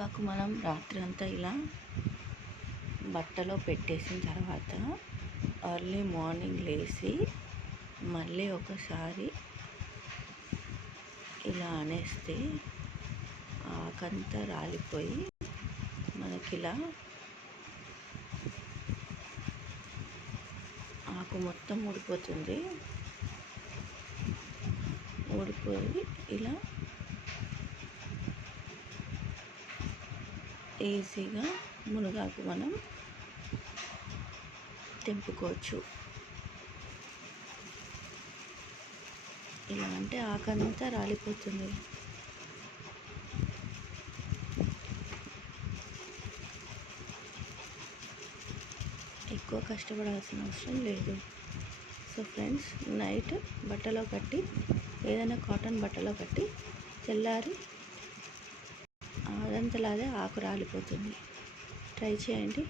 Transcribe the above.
మునగాకు మనం రాత్రి అంతా ఇలా బట్టలో పెట్టేసిన తర్వాత ఎర్లీ మార్నింగ్ లేచి మళ్ళీ ఒకసారి ఇలా అనేస్తే ఆకంతా రాలిపోయి మనకి ఇలా ఆకు మొత్తం ఊడిపోతుంది. ఊడిపోయి ఇలా ఈజీగా మునగాకు మనం తెంపుకోవచ్చు. ఇలా అంటే ఆకంతా రాలిపోతుంది. ఎక్కువ కష్టపడాల్సిన అవసరం లేదు. సో ఫ్రెండ్స్ నైట్ బట్టలో కట్టి ఏదైనా కాటన్ బట్టలో కట్టి తెల్లారి అదంతలాగే ఆకు రాలిపోతుంది. ట్రై చేయండి.